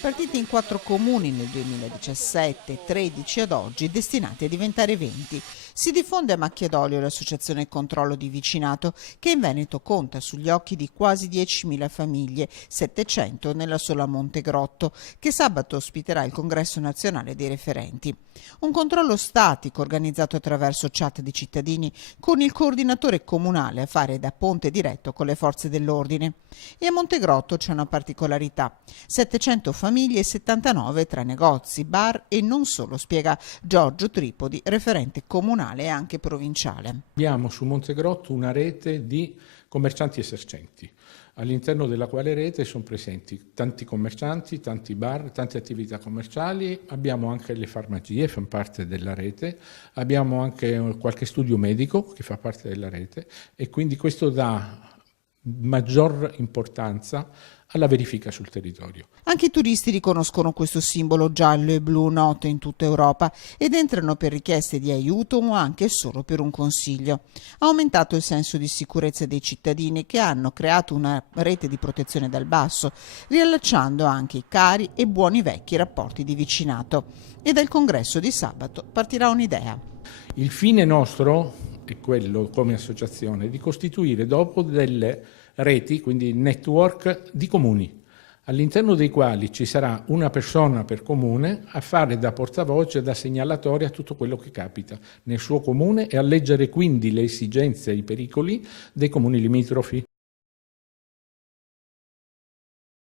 Partiti in 4 comuni nel 2017, 13 ad oggi, destinati a diventare 20. Si diffonde a macchia d'olio l'associazione Controllo di Vicinato, che in Veneto conta sugli occhi di quasi 10.000 famiglie, 700 nella sola Montegrotto, che sabato ospiterà il Congresso Nazionale dei Referenti. Un controllo statico organizzato attraverso chat di cittadini con il coordinatore comunale a fare da ponte diretto con le forze dell'ordine. E a Montegrotto c'è una particolarità: 700 famiglie e 79 tra negozi, bar e non solo, spiega Giorgio Tripodi, referente comunale e anche provinciale. Abbiamo su Montegrotto una rete di commercianti esercenti, all'interno della quale rete sono presenti tanti commercianti, tanti bar, tante attività commerciali, abbiamo anche le farmacie, fanno parte della rete, abbiamo anche qualche studio medico che fa parte della rete e quindi questo dà maggior importanza alla verifica sul territorio. Anche i turisti riconoscono questo simbolo giallo e blu noto in tutta Europa ed entrano per richieste di aiuto o anche solo per un consiglio. Ha aumentato il senso di sicurezza dei cittadini, che hanno creato una rete di protezione dal basso, riallacciando anche i cari e buoni vecchi rapporti di vicinato. E dal congresso di sabato partirà un'idea. Il fine nostro è quello, come associazione, di costituire dopo delle reti, quindi network di comuni, all'interno dei quali ci sarà una persona per comune a fare da portavoce, da segnalatore a tutto quello che capita nel suo comune e a leggere quindi le esigenze e i pericoli dei comuni limitrofi.